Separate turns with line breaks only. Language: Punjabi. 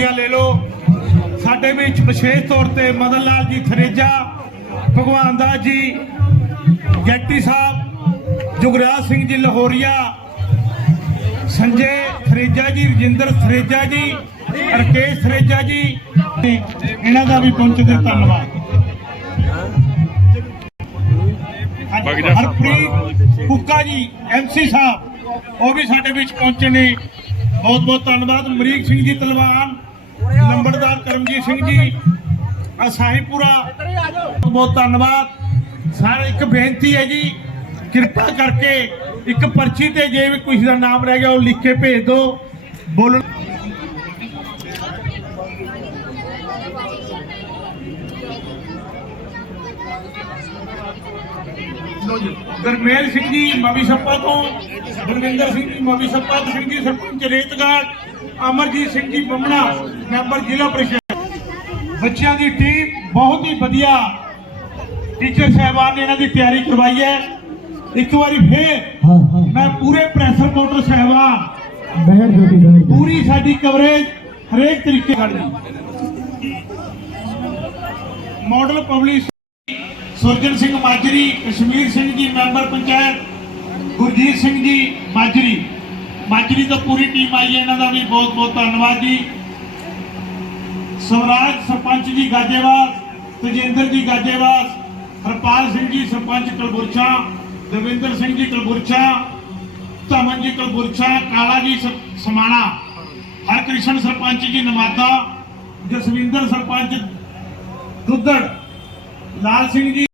ਖੁਸ਼ੀਆਂ ਲੈ ਲਓ। ਸਾਡੇ ਵਿੱਚ ਵਿਸ਼ੇਸ਼ ਤੌਰ ਤੇ ਮਦਨ ਲਾਲ ਜੀ ਥਰੇਜਾ ਭਗਵਾਨ ਦਾਸ ਜੀ ਜੈਟੀ ਸਾਹਿਬ ਜੁਗਰਾਜ ਸਿੰਘ ਜੀ ਲਾਹੌਰੀਆ ਸੰਜੇ ਥਰੇਜਾ ਜੀ ਰਜਿੰਦਰ ਥਰੇਜਾ ਜੀ ਰਕੇਸ਼ ਥਰੇਜਾ ਜੀ ਇਹਨਾਂ ਦਾ ਵੀ ਪਹੁੰਚਦੇ ਧੰਨਵਾਦ।
ਦਾ-
ਹਰਪ੍ਰੀਤ ਕੁੱਕਾ ਜੀ ਐਮਸੀ ਸਾਹਿਬ ਉਹ ਵੀ ਸਾਡੇ ਵਿੱਚ ਪਹੁੰਚੇ ਨੇ। ਬਹੁਤ ਬਹੁਤ ਧੰਨਵਾਦ। ਅਮਰੀਕ ਸਿੰਘ ਜੀ ਤਲਵਾਨ ਲੰਬੜਦਾਰ ਕਰਮਜੀਤ ਸਿੰਘ ਜੀ ਅਸਾਹੀਪੁਰਾ ਬਹੁਤ ਬਹੁਤ ਧੰਨਵਾਦ। ਸਾਰੇ ਇੱਕ ਬੇਨਤੀ ਹੈ ਜੀ, ਕਿਰਪਾ ਕਰਕੇ ਇੱਕ ਪਰਚੀ ਤੇ ਜੇ ਵੀ ਕਿਸੇ ਦਾ ਨਾਮ ਰਹਿ ਗਿਆ, ਉਹ ਲਿਖ ਕੇ ਭੇਜ ਦਿਓ। ਬੋਲਣ ਗਰਮੇਲ ਸਿੰਘ ਜੀ, ਮਵੀ ਸੱਪਾ ਤੋਂ, ਗੁਰਵਿੰਦਰ ਸਿੰਘ ਜੀ, ਮਵੀ ਸੱਪਾ ਸਿੰਘ ਜੀ, ਸਰਪੰਚ ਰੇਤਗਾੜ ਅਮਰਜੀਤ ਸਿੰਘ ਜੀ ਬੰਮਣਾ ਮੈਂਬਰ ਜ਼ਿਲ੍ਹਾ ਪ੍ਰੀਸ਼ਦ। ਬੱਚਿਆਂ ਦੀ ਟੀਮ ਬਹੁਤ ਹੀ ਵਧੀਆ ਟੀਚਰ ਸਾਹਿਬਾਨ ਨੇ ਇਹਨਾਂ ਦੀ ਤਿਆਰੀ ਕਰਵਾਈ ਹੈ। ਇੱਕ ਵਾਰੀ ਫੇਰ ਮੈਂ ਪੂਰੇ ਪ੍ਰੈਸ ਰਿਪੋਰਟਰ ਸਾਹਿਬਾਨ ਪੂਰੀ ਸਾਡੀ ਕਵਰੇਜ ਹਰੇਕ ਤਰੀਕੇ ਨਾਲ model publish Surjan Singh Majri Kashmir Singh ji member panchayat Gurjeet Singh ji Majri. Majri ਤੋਂ ਪੂਰੀ ਟੀਮ ਆਈ ਹੈ, ਇਹਨਾਂ ਦਾ ਵੀ ਬਹੁਤ ਬਹੁਤ ਧੰਨਵਾਦ ਜੀ। ਸਵਰਾਜ ਸਰਪੰਚ ਜੀ ਗਾਜੇਵਾਸ ਤਜਿੰਦਰ ਜੀ ਗਾਜੇਵਾਸ ਹਰਪਾਲ ਸਿੰਘ ਜੀ ਸਰਪੰਚ ਕਲਬੁਰਛਾ, ਦਵਿੰਦਰ ਸਿੰਘ ਜੀ ਕਲਬੁਰਛਾ, ਧਮਨ ਜੀ ਕਲਬੁਰਛਾ, ਕਾਲਾ ਜੀ ਸਮਾਣਾ, ਹਰਕ੍ਰਿਸ਼ਨ ਸਰਪੰਚ ਜੀ ਨਮਾਦਾ, ਜਸਵਿੰਦਰ ਸਰਪੰਚ ਦੁੱਧੜ, ਲਾਲ ਸਿੰਘ ਜੀ